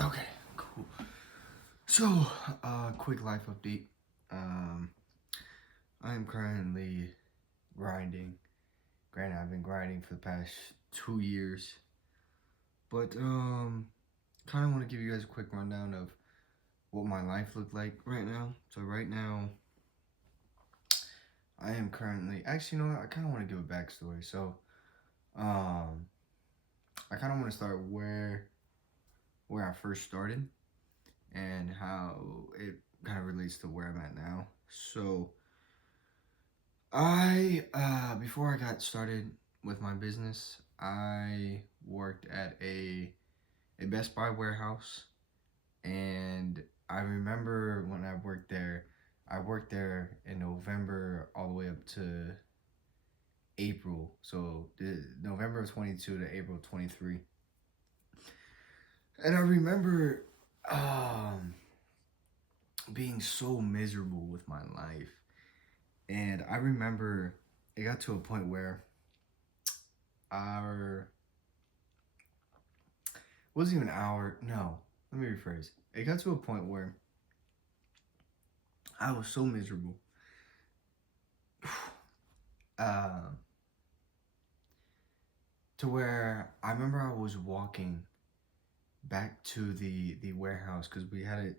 Okay, cool. So, quick life update. Um, I am currently grinding. Granted, I've been grinding for the past 2 years, but kind of want to give you guys a quick rundown of what my life looked like right now. So right now, I am currently actually, you know what? I kind of want to give a backstory. So, um, I kind of want to start where I first started and how it kind of relates to where I'm at now. So, I before I got started with my business, I worked at a Best Buy warehouse, and I remember when I worked there. I worked there in November all the way up to April. So November of 22 to April of 23. And I remember um being so miserable with my life. And I remember it got to a point where our wasn't even an hour. No, let me rephrase. It got to a point where I was so miserable, uh, to where I remember I was walking back to the warehouse because we had it.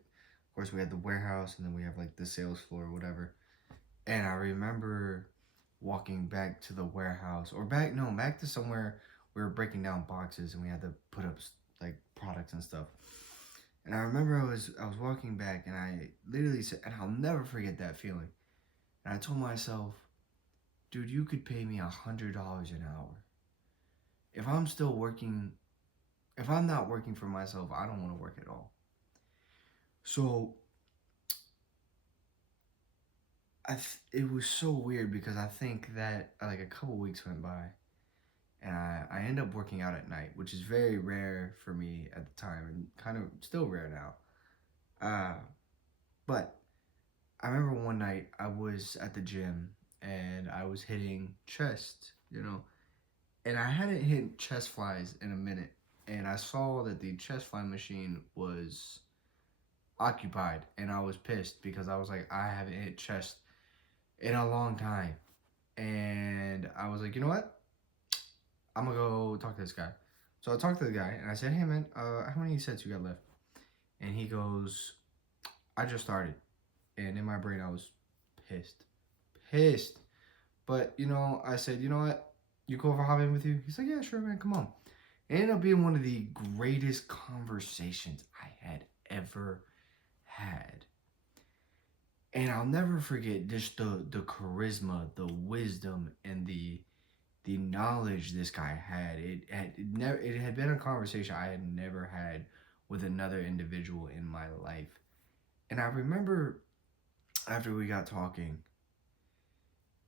Of course, we had the warehouse, and then we have like the sales floor or whatever. And I remember walking back to the warehouse or back to somewhere we were breaking down boxes and we had to put up like products and stuff. And I remember I was walking back and I literally said, and I'll never forget that feeling. And I told myself, dude, you could pay me $100 an hour. If I'm still working, if I'm not working for myself, I don't want to work at all. So it was so weird because I think that like a couple weeks went by and I end up working out at night, which is very rare for me at the time and kind of still rare now. But I remember one night I was at the gym and I was hitting chest, and I hadn't hit chest flies in a minute. And I saw that the chest fly machine was occupied, and I was pissed because I was like, I haven't hit chest in a long time. And I was like, you know what? I'm gonna go talk to this guy. So I talked to the guy and I said, hey man, how many sets you got left? And he goes, I just started. And in my brain, I was pissed. Pissed. But, I said, you know what? You cool if I hop in with you? He's like, yeah, sure, man, come on. It ended up being one of the greatest conversations I had ever had. And I'll never forget just the charisma, the wisdom, and the knowledge this guy had. It had been a conversation I had never had with another individual in my life. And I remember after we got talking,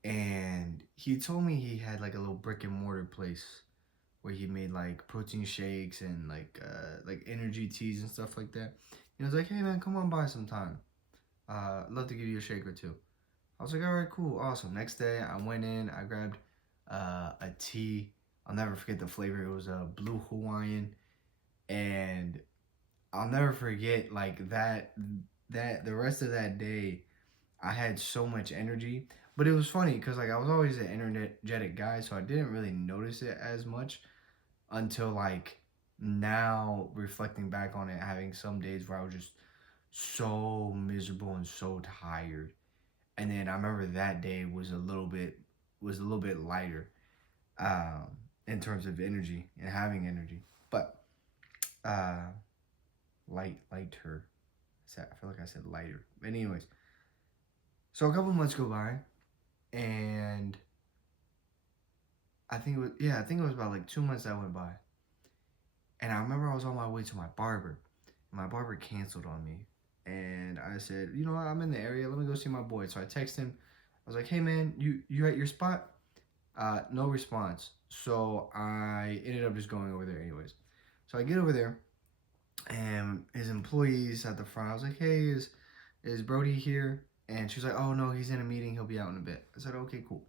and he told me he had like a little brick and mortar place where he made like protein shakes and like energy teas and stuff like that. He was like, "Hey man, come on by sometime. I'd love to give you a shake or two." I was like, "All right, cool, awesome." Next day, I went in, I grabbed a tea. I'll never forget the flavor. It was a blue Hawaiian, and I'll never forget like that the rest of that day I had so much energy. But it was funny because like I was always an energetic guy, so I didn't really notice it as much until like now reflecting back on it, having some days where I was just so miserable and so tired. And then I remember that day was a little bit lighter, um, in terms of energy and having energy, but uh, lighter. I feel like I said lighter. But anyways, so a couple months go by, and I think it was about like 2 months that went by, and I remember I was on my way to my barber, and my barber canceled on me, and I said, you know what, I'm in the area. Let me go see my boy. So I text him. I was like, hey man, you at your spot? No response. So I ended up just going over there anyways. So I get over there, and his employees at the front. I was like, hey, is Brody here? And she's like, oh no, he's in a meeting. He'll be out in a bit. I said, okay, cool.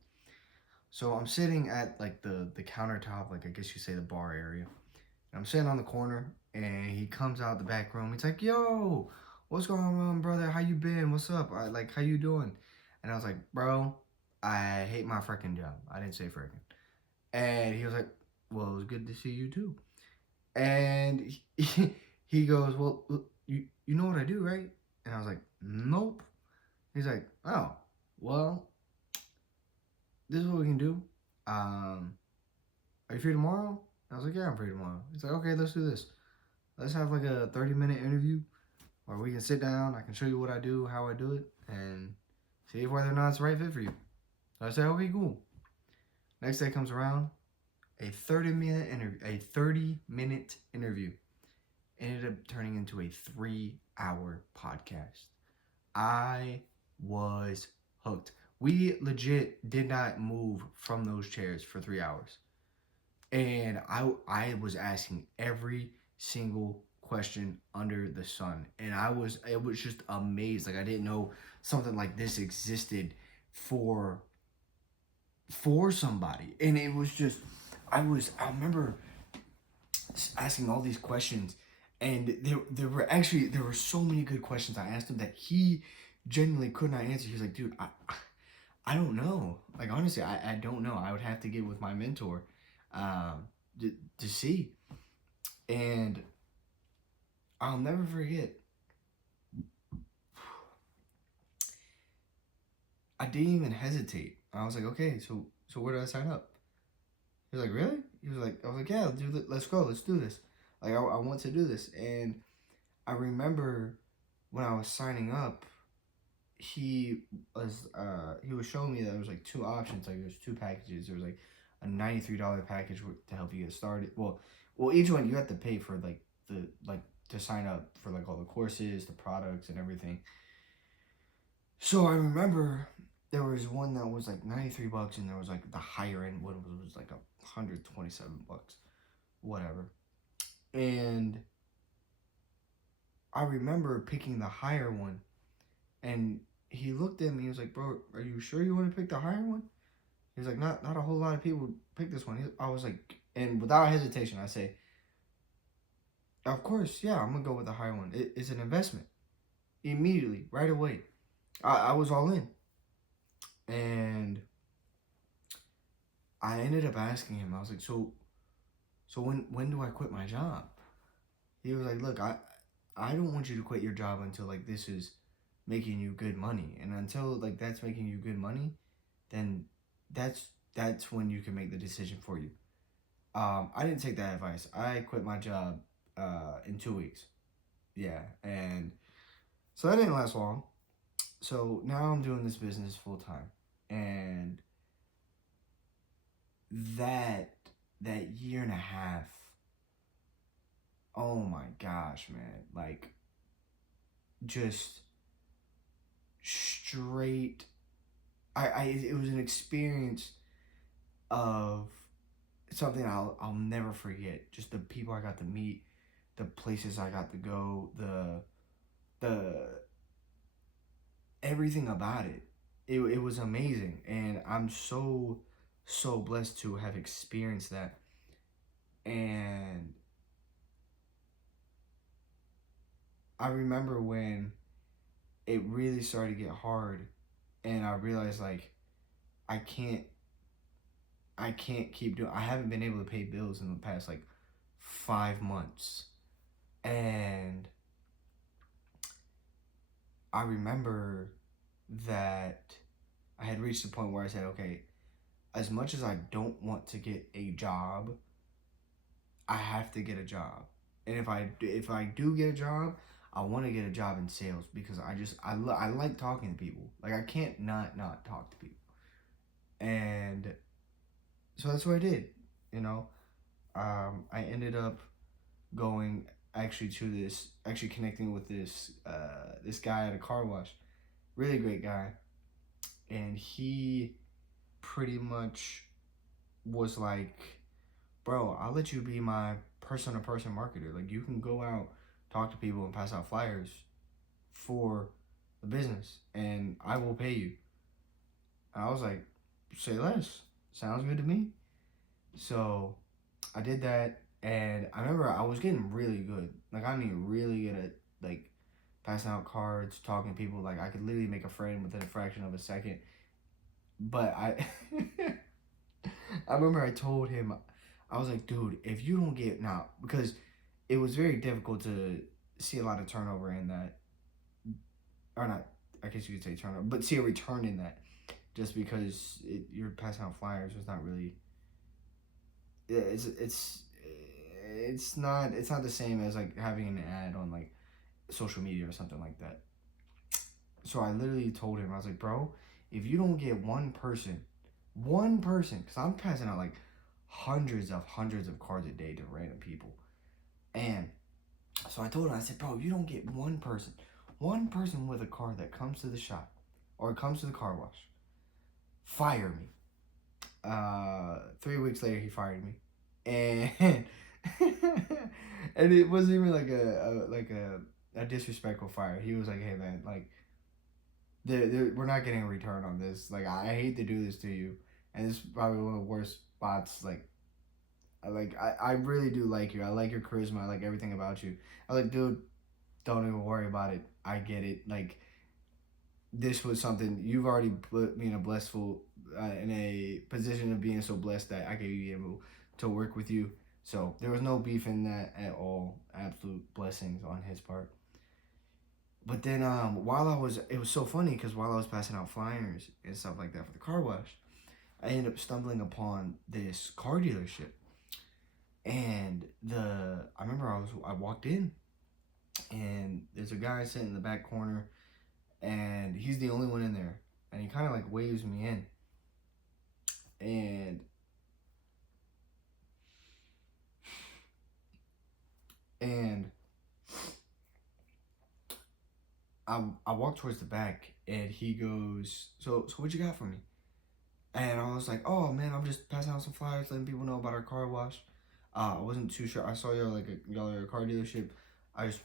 So I'm sitting at like the countertop, like I guess you say the bar area. And I'm sitting on the corner, and he comes out the back room. He's like, "Yo, what's going on, brother? How you been? What's up? How you doing?" And I was like, "Bro, I hate my freaking job." I didn't say freaking. And he was like, "Well, it was good to see you too." And he goes, "Well, you know what I do, right?" And I was like, "Nope." He's like, "Oh, well, this is what we can do. Um, are you free tomorrow?" I was like, "Yeah, I'm free tomorrow." He's like, "Okay, let's do this. Let's have like a 30-minute interview where we can sit down. I can show you what I do, how I do it, and see if whether or not it's the right fit for you." So I said, "Okay, cool." Next day comes around, a 30-minute interview. A 30-minute interview ended up turning into a 3-hour podcast. I was hooked. We legit did not move from those chairs for 3 hours. And I was asking every single question under the sun. And it was just amazed. Like I didn't know something like this existed for somebody. And it was just I remember asking all these questions, and there were so many good questions I asked him that he genuinely could not answer. He was like, "Dude, I don't know. Like honestly, I don't know. I would have to get with my mentor, um, to see." And I'll never forget. I didn't even hesitate. I was like, "Okay, so where do I sign up?" He was like, "Really?" He was like, "I was like, yeah, let's go, let's do this. Like I want to do this." And I remember when I was signing up, he was showing me that there was like two options. Like there's two packages. There was like a $93 package to help you get started. Well, each one you have to pay for like the like to sign up for like all the courses, the products, and everything. So I remember there was one that was like $93, and there was like the higher end one was like $127, whatever. And I remember picking the higher one, and he looked at me. He was like, "Bro, are you sure you want to pick the higher one?" He was like, "Not a whole lot of people pick this one." I was like, and without hesitation, I say, "Of course, yeah, I'm gonna go with the higher one. It's an investment." Immediately, right away, I was all in, and I ended up asking him. I was like, "So when do I quit my job?" He was like, "Look, I don't want you to quit your job until like this is making you good money, and until like that's making you good money, then that's that's when you can make the decision for you." I didn't take that advice. I quit my job in 2 weeks. Yeah, and so that didn't last long. So now I'm doing this business full time, and that that year and a half, oh my gosh, man, like just straight. I it was an experience of something I'll never forget. Just the people I got to meet, the places I got to go, the everything about it. It was amazing, and I'm so blessed to have experienced that. And I remember when it really started to get hard, and I realized like I can't I can't keep doing. I haven't been able to pay bills in the past like 5 months, and I remember that I had reached the point where I said, "Okay, as much as I don't want to get a job, I have to get a job. And if I do get a job, I want to get a job in sales because I like talking to people. Like I can't not talk to people." And so that's what I did. You know, I ended up going actually connecting with this guy at a car wash, really great guy, and he pretty much was like, "Bro, I'll let you be my person to person marketer. Like you can go out, talk to people, and pass out flyers for the business, and I will pay you." And I was like, "Say less. Sounds good to me." So I did that, And I remember I was getting really good. Like, I mean, really good at, like, passing out cards, talking to people. Like, I could literally make a friend within a fraction of a second. But I remember I told him, I was like, dude, if you don't get now, because it was very difficult to see a lot of turnover in that, or not, I guess you could say turnover, but see a return in that, just because you're passing out flyers was not really, yeah, it's not the same as like having an ad on like social media or something like that. So I literally told him, I was like, bro, if you don't get one person, because I'm passing out like hundreds of cards a day to random people. And so I told him, I said, bro, if you don't get one person with a card that comes to the shop or comes to the car wash, fire me. 3 weeks later, he fired me. And and it wasn't even like a disrespectful fire. He was like, hey man, like we're not getting a return on this. Like I hate to do this to you, and it's probably one of the worst spots. I really do like you. I like your charisma. I like everything about you. I was like, dude, don't even worry about it. I get it. Like this was something you've already put me in a blissful, in a position of being so blessed that I could be able to work with you. So there was no beef in that at all. Absolute blessings on his part. But then it was so funny because while I was passing out flyers and stuff like that for the car wash, I ended up stumbling upon this car dealership. And I remember I walked in and there's a guy sitting in the back corner and he's the only one in there. And he kind of like waves me in. And and I walk towards the back and he goes, so what you got for me? And I was like, oh man, I'm just passing out some flyers, letting people know about our car wash. I wasn't too sure. I saw y'all are a car dealership. I just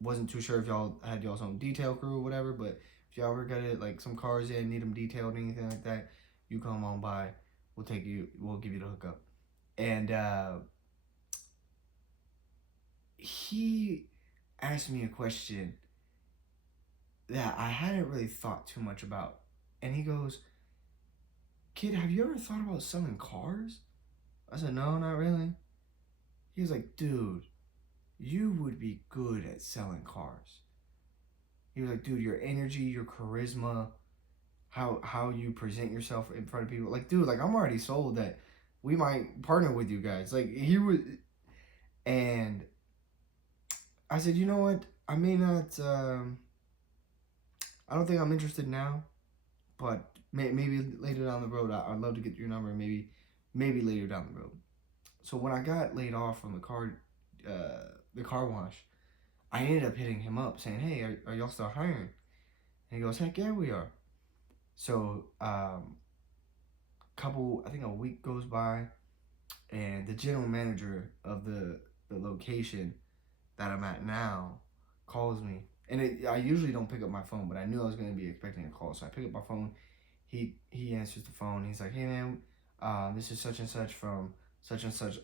wasn't too sure if y'all had y'all's own detail crew or whatever. But if y'all ever got it like some cars in, need them detailed, anything like that, you come on by. We'll give you the hookup. And he asked me a question that I hadn't really thought too much about. And he goes, kid, have you ever thought about selling cars? I said, no, not really. He was like, dude, you would be good at selling cars. He was like, dude, your energy, your charisma, how you present yourself in front of people. Like, dude, like I'm already sold that we might partner with you guys. Like he would, and I said, you know what? I may not. I don't think I'm interested now, but maybe later down the road, I'd love to get your number. Maybe later down the road. So when I got laid off from the car wash, I ended up hitting him up saying, "Hey, are y'all still hiring?" And he goes, "Heck yeah, we are." So I think a week goes by, and the general manager of the location that I'm at now calls me, and I usually don't pick up my phone, but I knew I was going to be expecting a call, so I pick up my phone. He answers the phone. He's like, "Hey man, this is such and such from such and such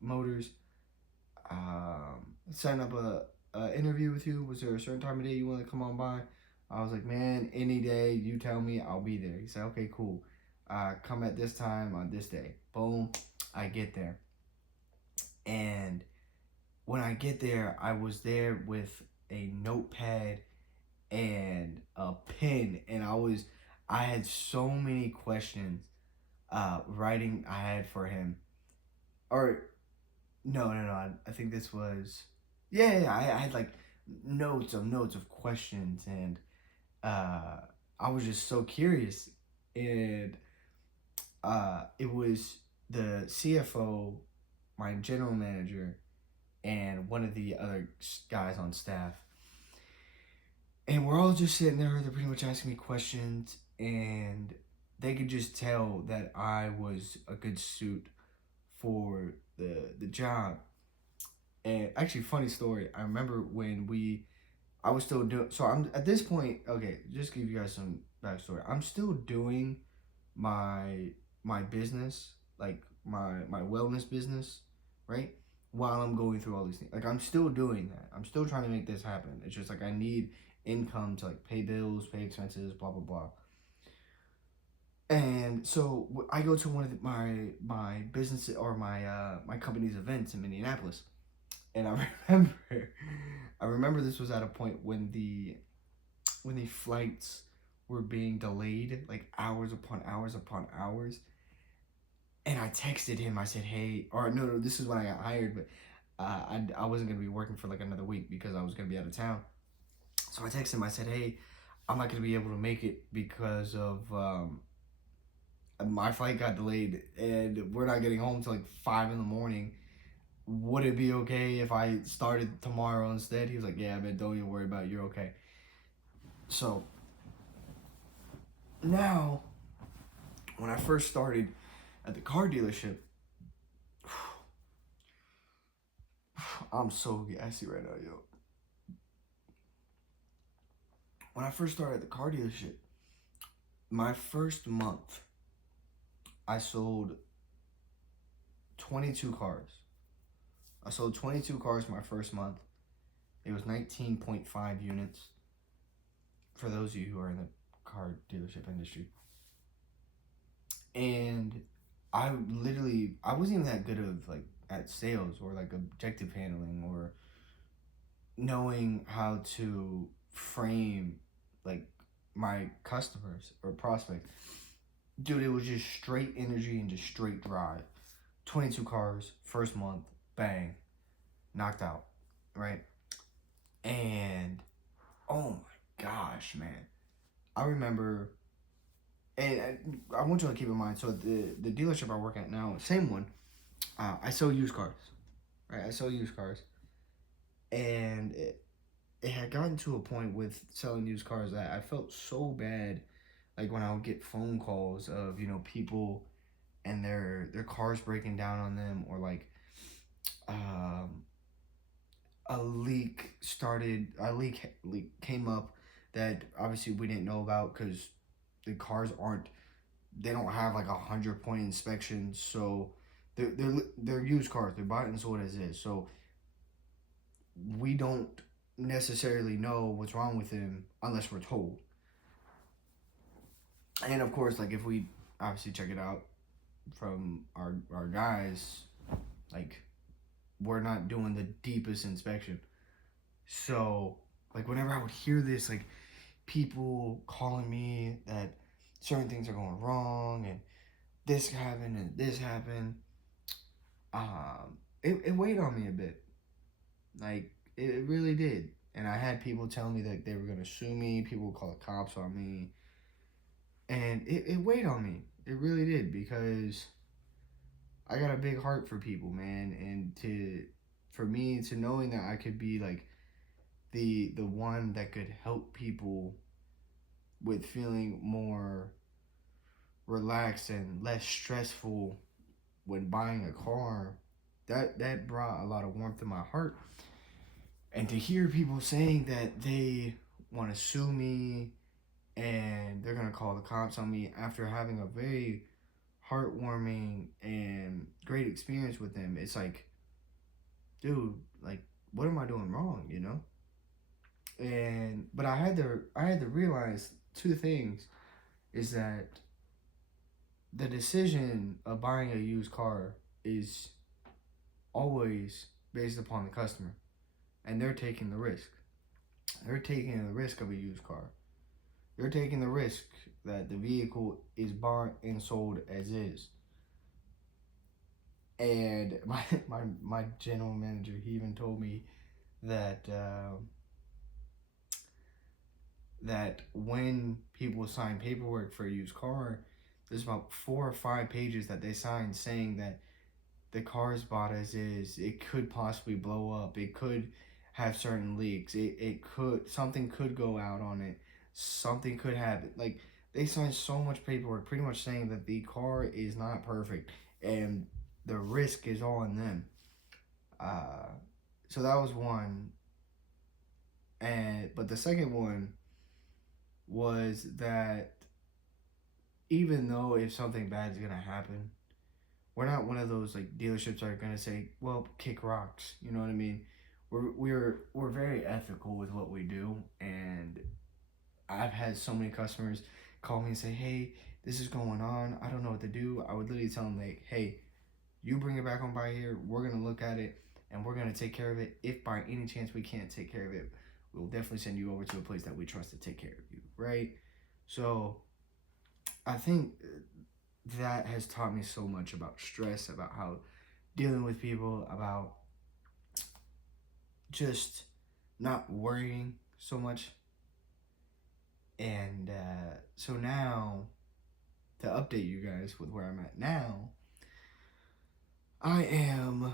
motors. Setting up a interview with you. Was there a certain time of day you want to come on by?" I was like, "Man, any day you tell me, I'll be there." He said, "Okay, cool. Come at this time on this day." Boom, I get there, and when I get there, I was there with a notepad and a pen, and I had so many questions writing I had for him, or no. I think this was, yeah. I had like notes of questions, and uh, I was just so curious, and it was the CFO, my general manager, and one of the other guys on staff, and we're all just sitting there. They're pretty much asking me questions, and they could just tell that I was a good suit for the job. And actually, funny story. I remember when I was still doing. So I'm at this point. Okay, just give you guys some backstory. I'm still doing my business, like my wellness business, right? while I'm going through all these things. Like, I'm still doing that. I'm still trying to make this happen. It's just like I need income to like pay bills, pay expenses, blah blah blah. And so I go to one of my business or my company's events in Minneapolis, and I remember I remember this was at a point when the flights were being delayed like hours upon hours upon hours, and I texted him. I said, "Hey," or no, this is when I got hired, but I wasn't gonna be working for like another week because I was gonna be out of town. So I texted him. I said, "Hey, I'm not gonna be able to make it because of my flight got delayed, and we're not getting home till like 5 in the morning. Would it be okay if I started tomorrow instead?" He was like, "Yeah, man, don't even worry about it. You're okay." So now, when I first started at the car dealership, I'm so gassy right now, yo. When I first started at the car dealership, my first month, I sold 22 cars. I sold 22 cars my first month. It was 19.5 units for those of you who are in the car dealership industry. And I wasn't even that good of like at sales or like objective handling or knowing how to frame like my customers or prospects. Dude, it was just straight energy and just straight drive. 22 cars, first month, bang, knocked out, right? And oh my gosh, man. I remember, and I want you to keep in mind, so the dealership I work at now, same one, I sell used cars, right? I sell used cars. And it had gotten to a point with selling used cars that I felt so bad, like when I would get phone calls of, people and their cars breaking down on them, or like um, a leak came up that obviously we didn't know about because the cars aren't they don't have like 100-point inspections, so they're used cars, they're bought and sold as is, so we don't necessarily know what's wrong with them unless we're told. And of course, like if we obviously check it out from our guys, like we're not doing the deepest inspection. So like whenever I would hear this, like people calling me that certain things are going wrong and this happened and this happened, it weighed on me a bit. Like it really did. And I had people telling me that they were gonna sue me. People would call the cops on me, and it weighed on me. It really did because I got a big heart for people, man, and for me to knowing that I could be like the one that could help people with feeling more relaxed and less stressful when buying a car, that brought a lot of warmth to my heart. And to hear people saying that they want to sue me and they're gonna call the cops on me after having a very heartwarming and great experience with them, it's like, dude, like, what am I doing wrong, And but I had to realize two things is that the decision of buying a used car is always based upon the customer, and they're taking the risk. They're taking the risk of a used car. They're taking the risk that the vehicle is bought and sold as is. And my general manager, he even told me that that when people sign paperwork for a used car, there's about 4 or 5 pages that they sign saying that the car is bought as is. It could possibly blow up. It could have certain leaks. It could something could go out on it. Something could happen. Like they signed so much paperwork, pretty much saying that the car is not perfect and the risk is all on them. Uh, so that was one, and but the second one was that even though if something bad is gonna happen, we're not one of those like dealerships that are gonna say, well, kick rocks. You know what I mean? We're very ethical with what we do, and I've had so many customers call me and say, hey, this is going on. I don't know what to do. I would literally tell them like, hey, you bring it back on by here. We're gonna look at it and we're gonna take care of it. If by any chance we can't take care of it, we'll definitely send you over to a place that we trust to take care of you, right? So I think that has taught me so much about stress, about how dealing with people, about just not worrying so much. And so now, to update you guys with where I'm at now, I am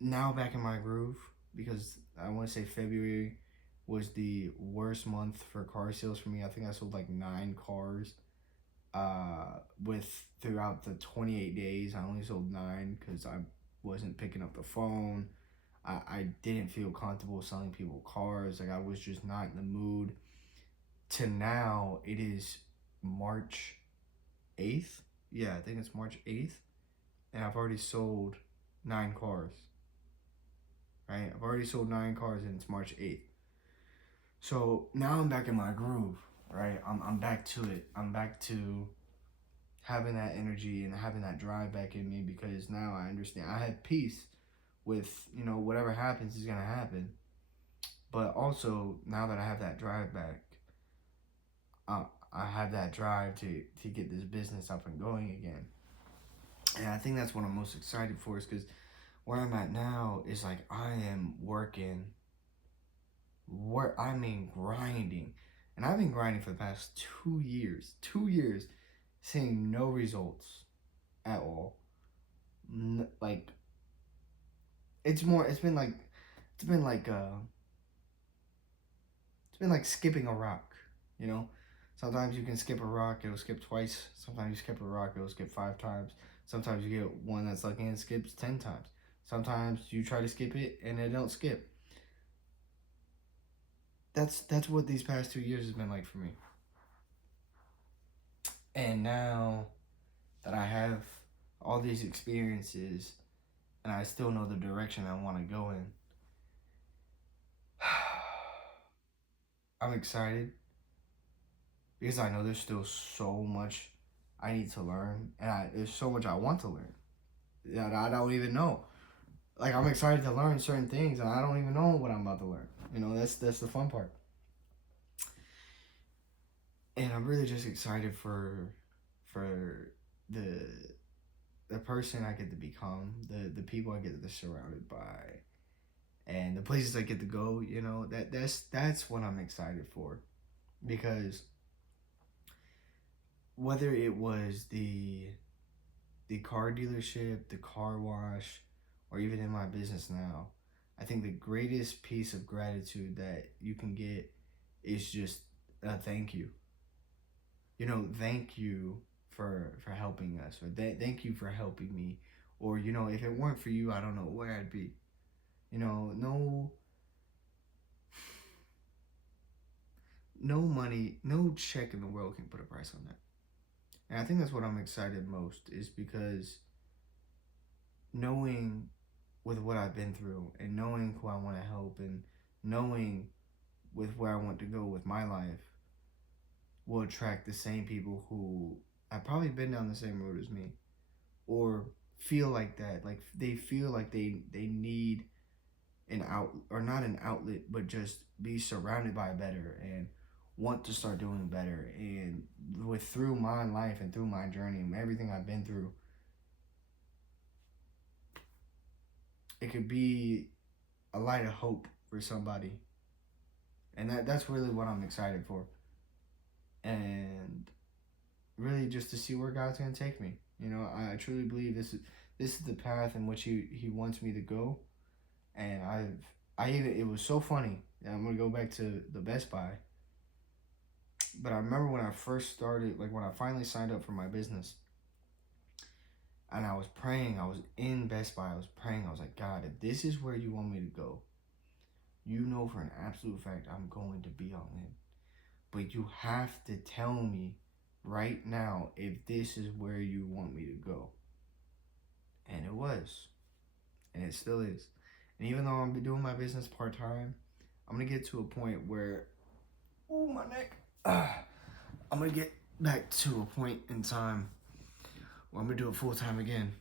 now back in my groove because I want to say February was the worst month for car sales for me. I think I sold like 9 cars. With throughout the 28 days, I only sold 9 because I wasn't picking up the phone. I didn't feel comfortable selling people cars. Like I was just not in the mood. To now, it is March 8th. Yeah, I think it's March 8th. And I've already sold 9 cars. Right? I've already sold 9 cars and it's March 8th. So now I'm back in my groove. Right? I'm back to it. I'm back to having that energy and having that drive back in me because now I understand. I had peace with, whatever happens is going to happen. But also, now that I have that drive back, I have that drive to get this business up and going again. And I think that's what I'm most excited for is because where I'm at now is like I am working, I mean grinding. And I've been grinding for the past 2 years. 2 years seeing no results at all. Like it's more it's been like it's been like skipping a rock, you know? Sometimes you can skip a rock, it'll skip twice. Sometimes you skip a rock, it'll skip 5 times. Sometimes you get one that's lucky and it skips 10 times. Sometimes you try to skip it and it don't skip. That's what these past 2 years has been like for me. And now that I have all these experiences and I still know the direction I want to go in, I'm excited because I know there's still so much I need to learn, and there's so much I want to learn that I don't even know. Like I'm excited to learn certain things, and I don't even know what I'm about to learn. That's the fun part, and I'm really just excited for the the person I get to become, the people I get to be surrounded by, and the places I get to go. That's what I'm excited for, because whether it was the car dealership, the car wash, or even in my business now, I think the greatest piece of gratitude that you can get is just a thank you. Thank you for helping us, or thank you for helping me, or if it weren't for you, I don't know where I'd be. No, no money, no check in the world can put a price on that. And I think that's what I'm excited most is because knowing with what I've been through and knowing who I want to help and knowing with where I want to go with my life will attract the same people who have probably been down the same road as me or feel like that. Like they feel like they need an out or not an outlet, but just be surrounded by better and want to start doing better. And through my life and through my journey and everything I've been through, it could be a light of hope for somebody. And that's really what I'm excited for. And really just to see where God's gonna take me. I truly believe this is the path in which He wants me to go. And it was so funny. I'm gonna go back to the Best Buy. But I remember when I first started, like when I finally signed up for my business, and I was praying. I was in Best Buy. I was praying. I was like, God, if this is where you want me to go, you know for an absolute fact I'm going to be all in. But you have to tell me right now if this is where you want me to go. And it was. And it still is. And even though I'm doing my business part-time, I'm going to get to a point where, oh, my neck. I'm going to get back to a point in time where I'm going to do it full-time again.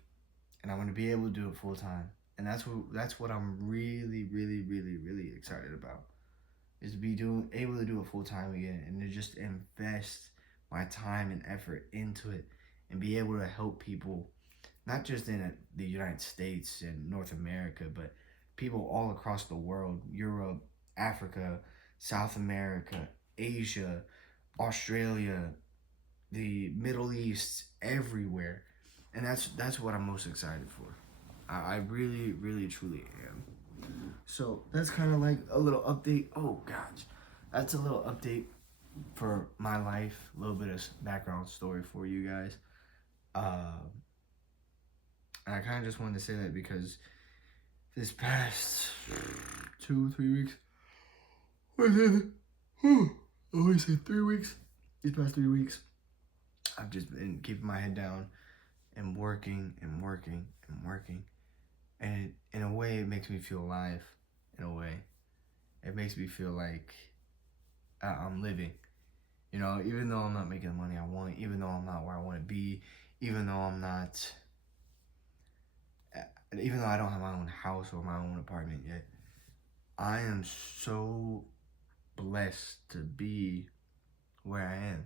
And I'm going to be able to do it full-time. And that's what I'm really, really, really, really excited about. Is to be able to do it full-time again. And to just invest my time and effort into it. And be able to help people, not just in the United States and North America, but people all across the world, Europe, Africa, South America, Asia, Australia, the Middle East, everywhere. And that's what I'm most excited for. I really, really, truly am. So that's kind of like a little update. Oh gosh, that's a little update for my life. A little bit of background story for you guys. Uh, I kind of just wanted to say that because this past 2, 3 weeks, I always say 3 weeks. These past 3 weeks, I've just been keeping my head down and working and working and working. And in a way, it makes me feel alive. In a way, it makes me feel like I'm living. You know, even though I'm not making the money I want, even though I'm not where I want to be, even though I'm not, even though I don't have my own house or my own apartment yet, I am so blessed to be where I am.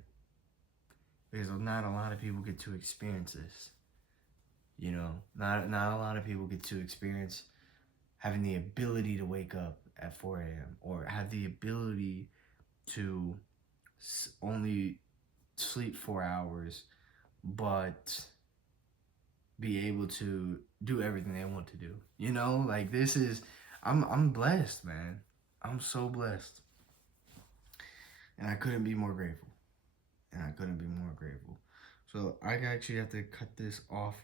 Because not a lot of people get to experience this. You know, not a lot of people get to experience having the ability to wake up at 4 a.m. or have the ability to only sleep 4 hours, but be able to do everything they want to do. You know, like this is, I'm blessed, man. I'm so blessed, and I couldn't be more grateful. And I couldn't be more grateful. So I actually have to cut this off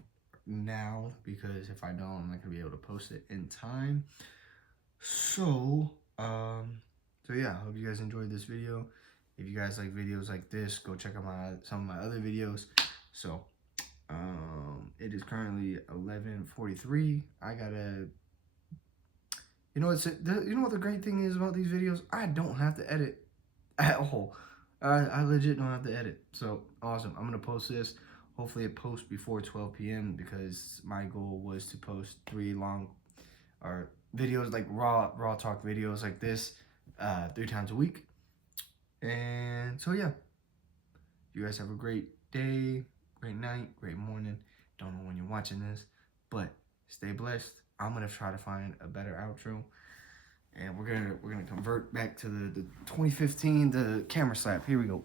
now because if I don't, I'm not gonna be able to post it in time. So, so yeah, I hope you guys enjoyed this video. If you guys like videos like this, go check out some of my other videos. So, it is currently 11:43. I gotta, you know what the great thing is about these videos? I don't have to edit at all. I legit don't have to edit. So awesome. I'm gonna post this. Hopefully it posts before 12 p.m. because my goal was to post 3 long or videos like raw talk videos like this 3 times a week. And so yeah, you guys have a great day, great night, great morning. Don't know when you're watching this, but stay blessed. I'm gonna try to find a better outro. And we're gonna convert back to the 2015 the camera slap. Here we go.